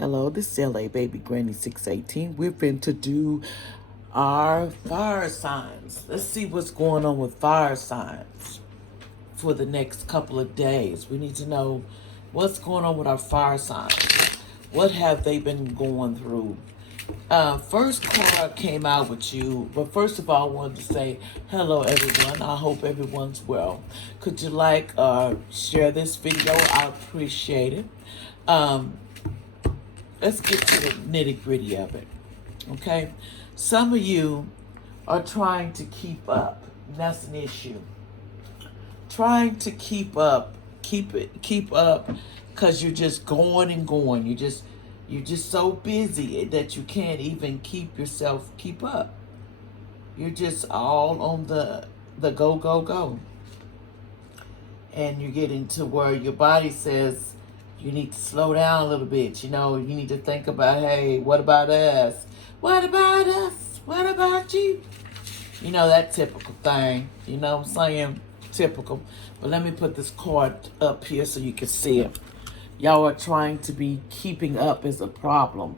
Hello, this is LA Baby Granny 618. We're going to do our fire signs. Let's see what's going on with fire signs for the next couple of days. We need to know what's going on with our fire signs. What have they been going through? First card came out with you, but first of all, I wanted to say hello, everyone. I hope everyone's well. Could you share this video? I appreciate it. Let's get to the nitty gritty of it. Okay, some of you are trying to keep up. That's an issue. Trying to keep up, keep up, because you're just going and going. You're just so busy that you can't even keep up. You're just all on the go, go, go. And you're getting to where your body says you need to slow down a little bit. You need to think about, hey, what about us? What about us? What about you? That typical thing. You know what I'm saying? Typical. But let me put this card up here so you can see it. Y'all are trying to be keeping up is a problem.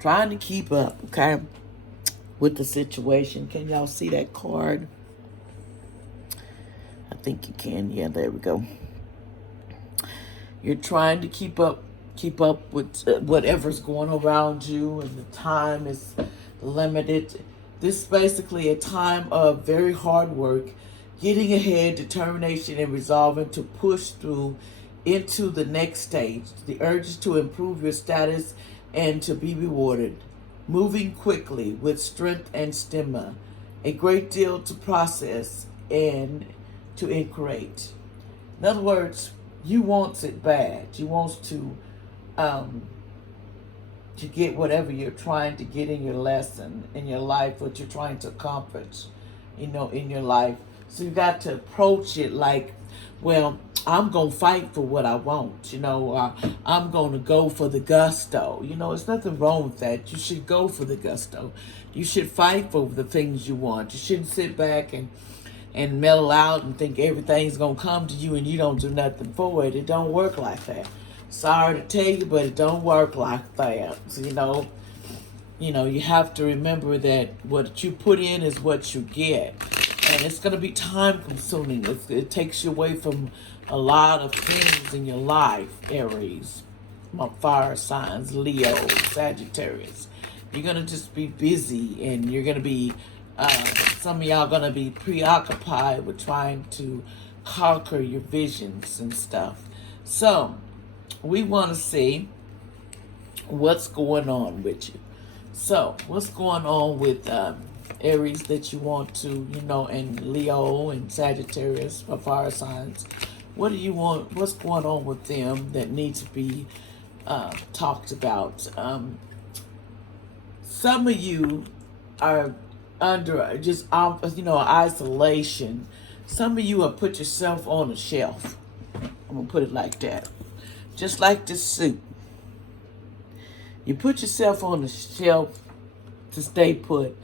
Trying to keep up, okay, with the situation. Can y'all see that card? I think you can. Yeah, there we go. You're trying to keep up with whatever's going around you, and the time is limited. This is basically a time of very hard work, getting ahead, determination, and resolving to push through into the next stage. The urge to improve your status and to be rewarded. Moving quickly with strength and stamina. A great deal to process and to integrate. In other words, you want it bad. You want to get whatever you're trying to get in your lesson, in your life, what you're trying to accomplish, in your life. So you got to approach it like, well, I'm going to fight for what I want. I'm going to go for the gusto. There's nothing wrong with that. You should go for the gusto. You should fight for the things you want. You shouldn't sit back and mellow out and think everything's going to come to you and you don't do nothing for it. It don't work like that. Sorry to tell you, but it don't work like that. So, you have to remember that what you put in is what you get. And it's going to be time consuming. It takes you away from a lot of things in your life, Aries, my fire signs, Leo, Sagittarius. You're going to just be busy, and you're going to be, some of y'all going to be preoccupied with trying to conquer your visions and stuff. So we want to see what's going on with you. So what's going on with Aries that you want to, and Leo and Sagittarius for fire signs? What do you want? What's going on with them that needs to be talked about? Some of you are under just isolation. Some of you have put yourself on a shelf. I'm gonna put it like that. Just like this suit. You put yourself on the shelf to stay put,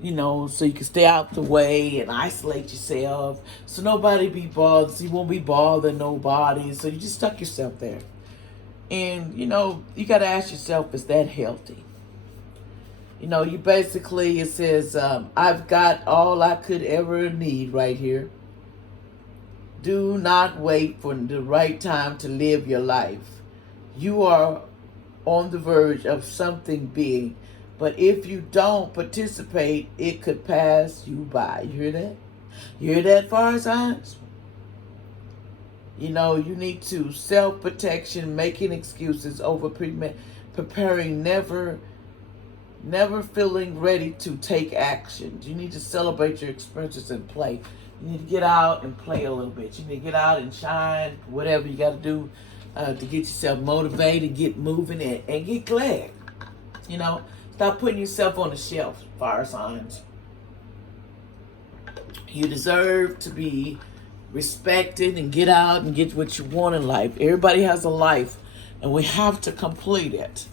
so you can stay out the way and isolate yourself, so nobody be bothered, so you won't be bothering nobody, so you just stuck yourself there. And, you got to ask yourself, is that healthy? You basically, it says, I've got all I could ever need right here. Do not wait for the right time to live your life. You are on the verge of something big. But if you don't participate, it could pass you by. You hear that? You hear that, fire signs? You need to self-protection, making excuses over preparing, never feeling ready to take action. You need to celebrate your experiences and play. You need to get out and play a little bit. You need to get out and shine, whatever you got to do to get yourself motivated, get moving, and get glad. Stop putting yourself on the shelf, fire signs. You deserve to be respected and get out and get what you want in life. Everybody has a life, and we have to complete it.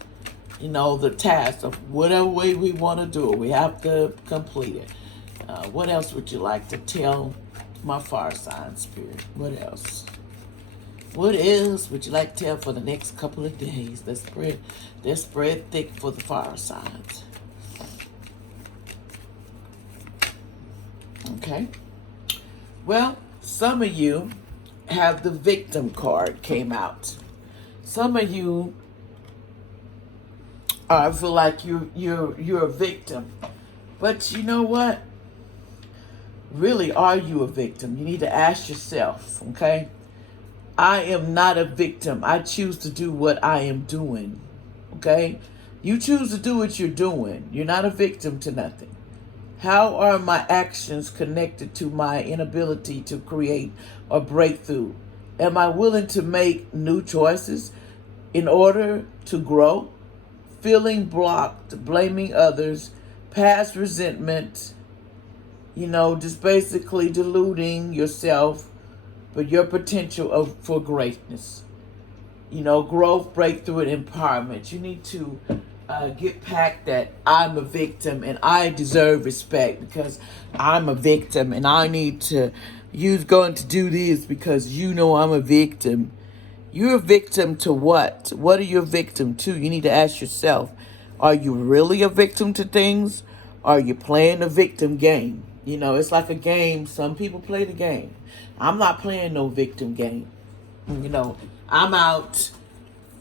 The task of whatever way we want to do it, we have to complete it. What else would you like to tell my fire sign spirit? What else? What else would you like to tell for the next couple of days? Let's spread thick for the fire signs. Okay. Well, some of you have the victim card came out. Some of you feel like you're a victim. But you know what? Really, are you a victim? You need to ask yourself, okay? I am not a victim. I choose to do what I am doing, okay? You choose to do what you're doing. You're not a victim to nothing. How are my actions connected to my inability to create a breakthrough? Am I willing to make new choices in order to grow? Feeling blocked, blaming others, past resentment, just basically deluding yourself, but your potential for greatness. Growth, breakthrough, and empowerment. You need to get past that I'm a victim and I deserve respect because I'm a victim and I need to, you're going to do this because I'm a victim. You're a victim to what? What are you a victim to? You need to ask yourself, are you really a victim to things? Are you playing a victim game? It's like a game. Some people play the game. I'm not playing no victim game. I'm out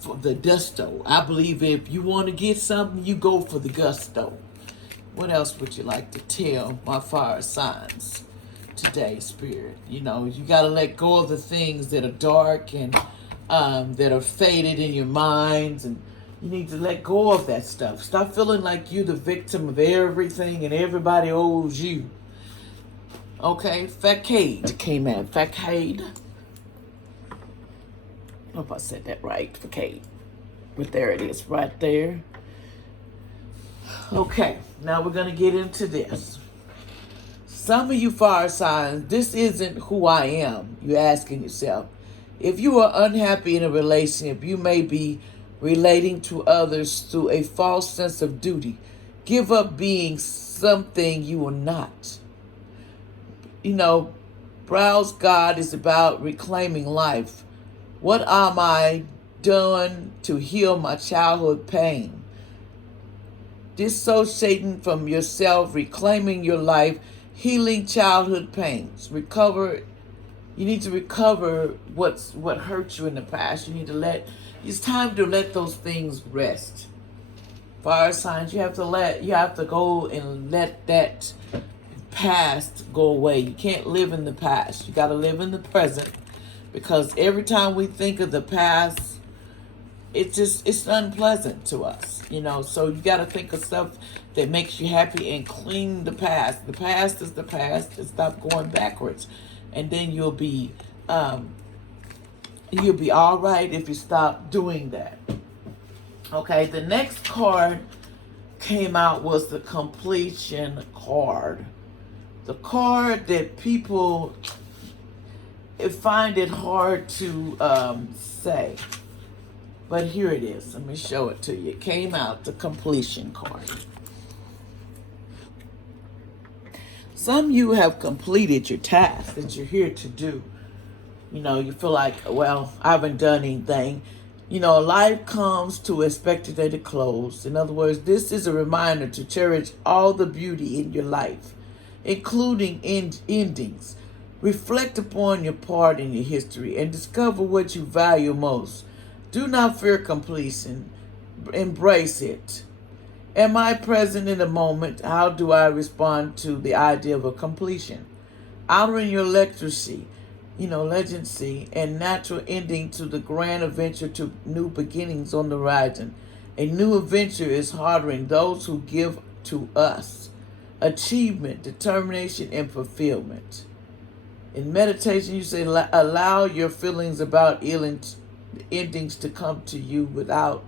for the gusto. I believe if you want to get something, you go for the gusto. What else would you like to tell my fire signs today, Spirit? You got to let go of the things that are dark and that are faded in your minds, and you need to let go of that stuff. Stop feeling like you're the victim of everything and everybody owes you. Okay, facade came out. Facade. I hope I said that right. Facade. But there it is, right there. Okay, now we're going to get into this. Some of you fire signs, this isn't who I am. You're asking yourself. If you are unhappy in a relationship, you may be relating to others through a false sense of duty. Give up being something you are not. Browse God is about reclaiming life. What am I doing to heal my childhood pain? Dissociating from yourself, reclaiming your life, healing childhood pains. You need to recover what hurt you in the past. It's time to let those things rest. Fire signs, you have to go and let that past go away. You can't live in the past. You got to live in the present, because every time we think of the past, it's unpleasant to us, so you got to think of stuff that makes you happy and clean the past. The past is the past, and stop going backwards, and then you'll be all right if you stop doing that. Okay, the next card came out was the completion card. The card that people find it hard to say. But here it is. Let me show it to you. It came out, the completion card. Some of you have completed your task that you're here to do. You feel like, well, I haven't done anything. Life comes to expected at a close. In other words, this is a reminder to cherish all the beauty in your life, including endings. Reflect upon your part in your history and discover what you value most. Do not fear completion. Embrace it. Am I present in the moment? How do I respond to the idea of a completion? Honoring your legacy, and natural ending to the grand adventure to new beginnings on the horizon. A new adventure is harboring those who give to us achievement, determination, and fulfillment. In meditation, you say, allow your feelings about endings to come to you without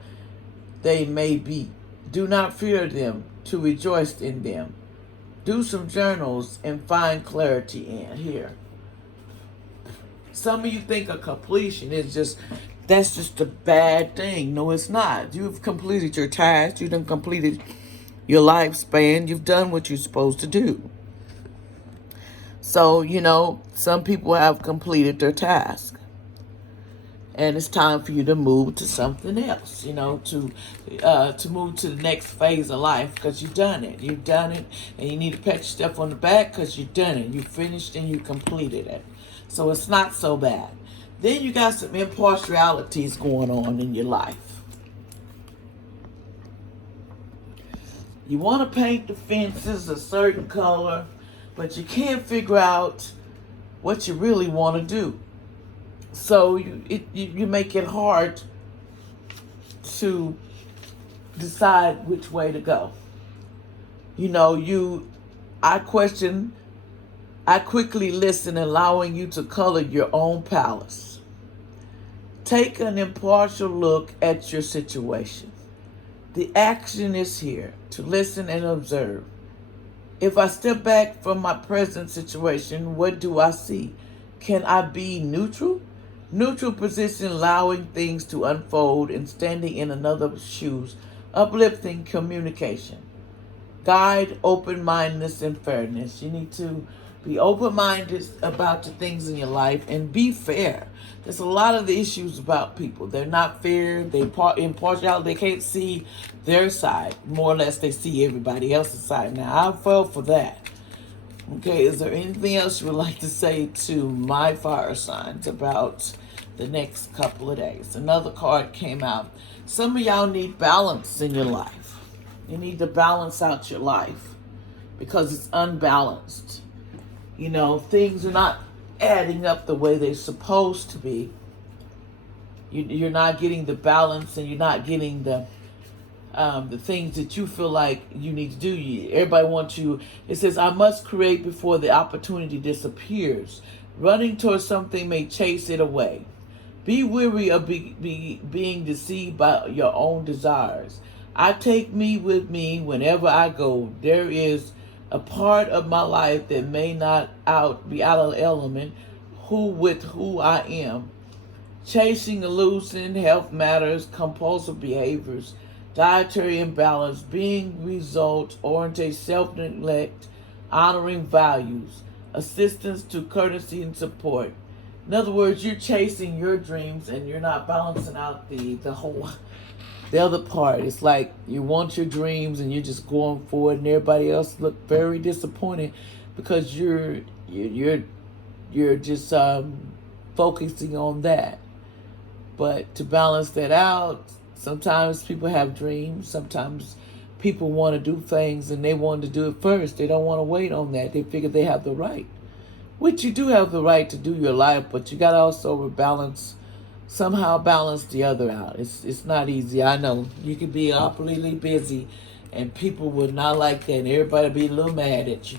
they may be. Do not fear them, to rejoice in them. Do some journals and find clarity in here. Some of you think a completion is that's just a bad thing. No, it's not. You've completed your task. You've done completed your lifespan. You've done what you're supposed to do. So, some people have completed their task. and it's time for you to move to something else, to move to the next phase of life, because you've done it. You've done it, and you need to pat yourself on the back because you've done it. You finished and you completed it. So it's not so bad. Then you got some impartialities going on in your life. You want to paint the fences a certain color, but you can't figure out what you really want to do. So you make it hard to decide which way to go. I quickly listen, allowing you to color your own palettes. Take an impartial look at your situation. The action is here to listen and observe. If I step back from my present situation, what do I see? Can I be neutral? Neutral position, allowing things to unfold and standing in another's shoes. Uplifting communication. Guide open-mindedness and fairness. You need to be open-minded about the things in your life and be fair. There's a lot of the issues about people. They're not fair. They're impartial. They can't see their side. More or less, they see everybody else's side. Now, I fell for that. Okay, is there anything else you would like to say to my fire signs about the next couple of days? Another card came out. Some of y'all need balance in your life. You need to balance out your life because it's unbalanced. Things are not adding up the way they're supposed to be. You're not getting the balance, and you're not getting the things that you feel like you need to do. Everybody wants you. It says, I must create before the opportunity disappears. Running towards something may chase it away. Be weary of being deceived by your own desires. I take me with me wherever I go. There is a part of my life that may not be out of element with who I am. Chasing illusion, health matters, compulsive behaviors, dietary imbalance, being result-oriented, self-neglect, honoring values, assistance to courtesy and support. In other words, you're chasing your dreams and you're not balancing out the other part. It's like you want your dreams and you're just going for it, and everybody else look very disappointed because you're just focusing on that. But to balance that out, sometimes people have dreams. Sometimes people want to do things and they want to do it first. They don't want to wait on that. They figure they have the right, which you do have the right to do your life, but you got to also somehow balance the other out. It's not easy. I know you could be completely busy and people would not like that and everybody be a little mad at you.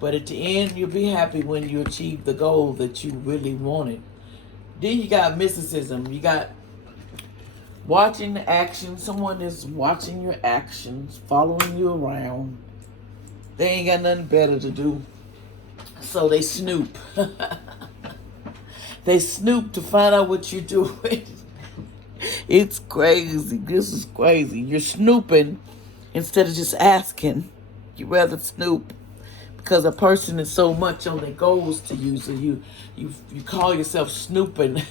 But at the end, you'll be happy when you achieve the goal that you really wanted. Then you got mysticism. You got watching the action. Someone is watching your actions, following you around. They ain't got nothing better to do. So they snoop. They snoop to find out what you're doing. It's crazy. This is crazy. You're snooping instead of just asking. You rather snoop because a person is so much on their goals to you. So you call yourself snooping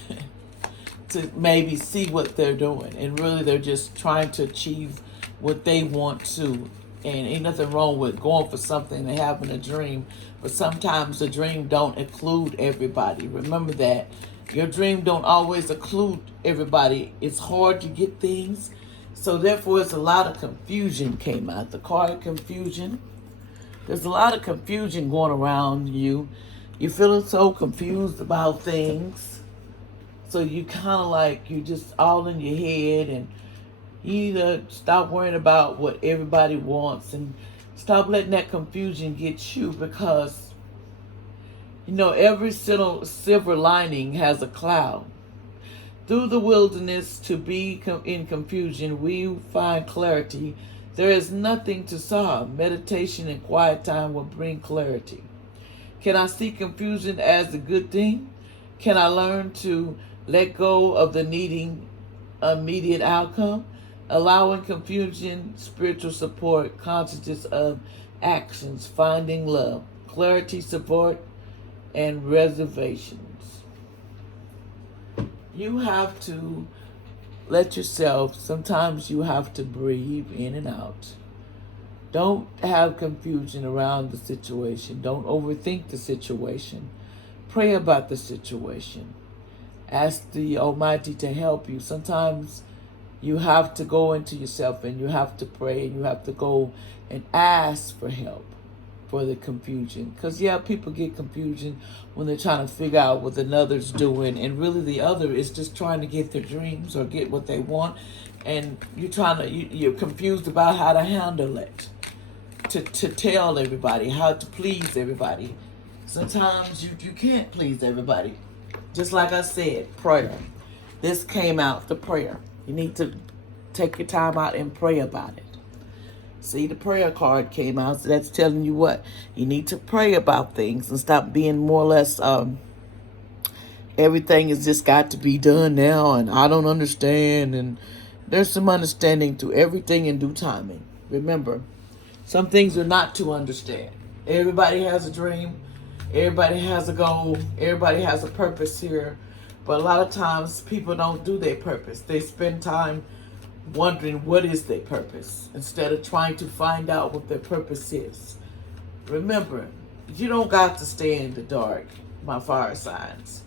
to maybe see what they're doing. And really they're just trying to achieve what they want to. And ain't nothing wrong with going for something and having a dream. But sometimes the dream don't include everybody. Remember that. Your dream don't always include everybody. It's hard to get things. So therefore, it's a lot of confusion came out. The card confusion. There's a lot of confusion going around you. You're feeling so confused about things. So you kind of like, you're just all in your head, and you need to stop worrying about what everybody wants and stop letting that confusion get you, because, every silver lining has a cloud. Through the wilderness, to be in confusion, we find clarity. There is nothing to solve. Meditation and quiet time will bring clarity. Can I see confusion as a good thing? Can I learn to let go of the needing immediate outcome? Allowing confusion, spiritual support, consciousness of actions, finding love, clarity, support, and reservations. you have to let yourself, sometimes you have to breathe in and out. Don't have confusion around the situation. Don't overthink the situation. Pray about the situation. Ask the Almighty to help you. Sometimes you have to go into yourself and you have to pray and you have to go and ask for help for the confusion. Because, yeah, people get confusion when they're trying to figure out what another's doing. And really the other is just trying to get their dreams or get what they want. And you're confused about how to handle it. To tell everybody, how to please everybody. Sometimes you can't please everybody. Just like I said, prayer. This came out, the prayer. You need to take your time out and pray about it. See, the prayer card came out, so that's telling you what? You need to pray about things and stop being more or less, everything has just got to be done now, and I don't understand, and there's some understanding to everything in due timing. Remember, some things are not to understand. Everybody has a dream. Everybody has a goal. Everybody has a purpose here. But a lot of times people don't do their purpose. They spend time wondering what is their purpose instead of trying to find out what their purpose is. Remember, you don't got to stay in the dark, my fire signs.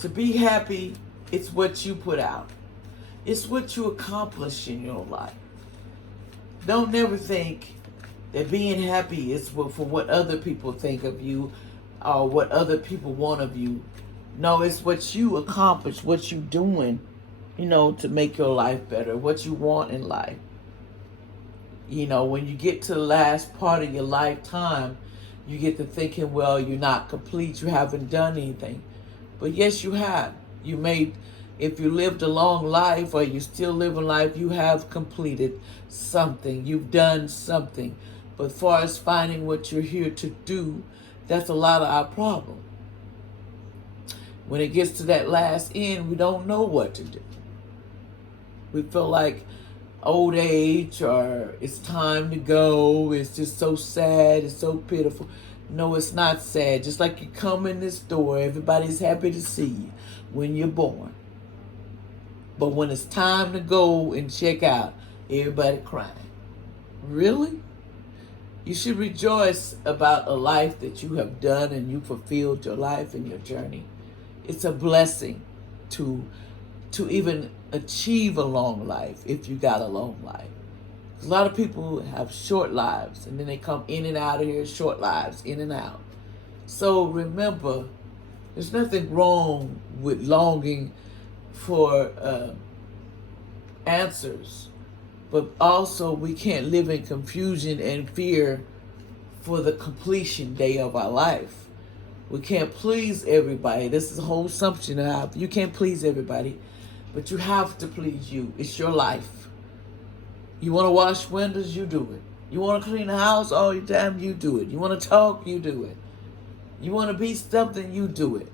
To be happy, it's what you put out. It's what you accomplish in your life. Don't never think that being happy is for what other people think of you or what other people want of you. No, it's what you accomplish, what you doing, to make your life better, what you want in life. When you get to the last part of your lifetime, you get to thinking, well, you're not complete, you haven't done anything. But yes, you have. If you lived a long life or you're still living life, you have completed something. You've done something. But as far as finding what you're here to do, that's a lot of our problem. When it gets to that last end, we don't know what to do. We feel like old age or it's time to go. It's just so sad. It's so pitiful. No, it's not sad. Just like you come in this door, everybody's happy to see you when you're born. But when it's time to go and check out, everybody crying. Really? You should rejoice about a life that you have done and you fulfilled your life and your journey. It's a blessing to even achieve a long life if you got a long life. A lot of people have short lives and then they come in and out of here, short lives, in and out. So remember, there's nothing wrong with longing for answers. But also, we can't live in confusion and fear for the completion day of our life. We can't please everybody. This is a whole assumption of you can't please everybody, but you have to please you. It's your life. You want to wash windows, you do it. You want to clean the house all the time, you do it. You want to talk, you do it. You want to be something, you do it.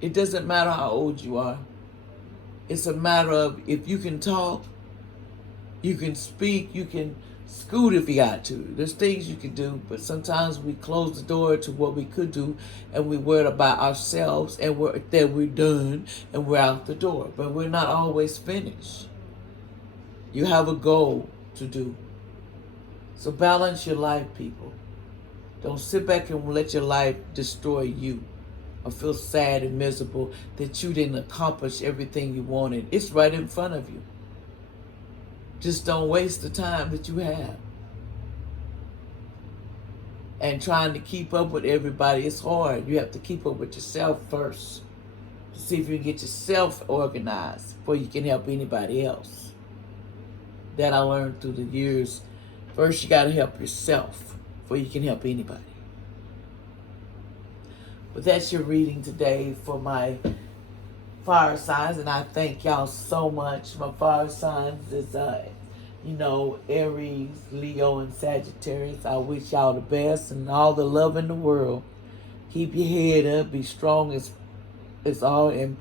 It doesn't matter how old you are. It's a matter of if you can talk, you can speak, you can scoot if you got to. There's things you can do, but sometimes we close the door to what we could do and we worry about ourselves and we're done and we're out the door. But we're not always finished. You have a goal to do. So balance your life, people. Don't sit back and let your life destroy you or feel sad and miserable that you didn't accomplish everything you wanted. It's right in front of you. Just don't waste the time that you have. And trying to keep up with everybody, it's hard. You have to keep up with yourself first. To see if you can get yourself organized before you can help anybody else. That I learned through the years. First, you got to help yourself before you can help anybody. But that's your reading today for my fire signs, and I thank y'all so much. My fire signs is, Aries, Leo, and Sagittarius. I wish y'all the best and all the love in the world. Keep your head up, be strong as all, and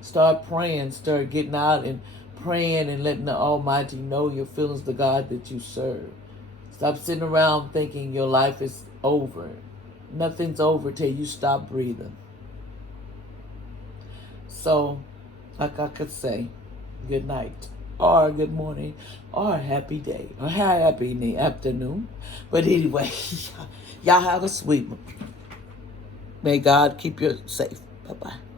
start praying, start getting out and praying and letting the Almighty know your feelings, the God that you serve. Stop sitting around thinking your life is over. Nothing's over till you stop breathing. So, like I could say good night or good morning or a happy day or happy afternoon. But anyway, y'all have a sweet one. May God keep you safe. Bye-bye.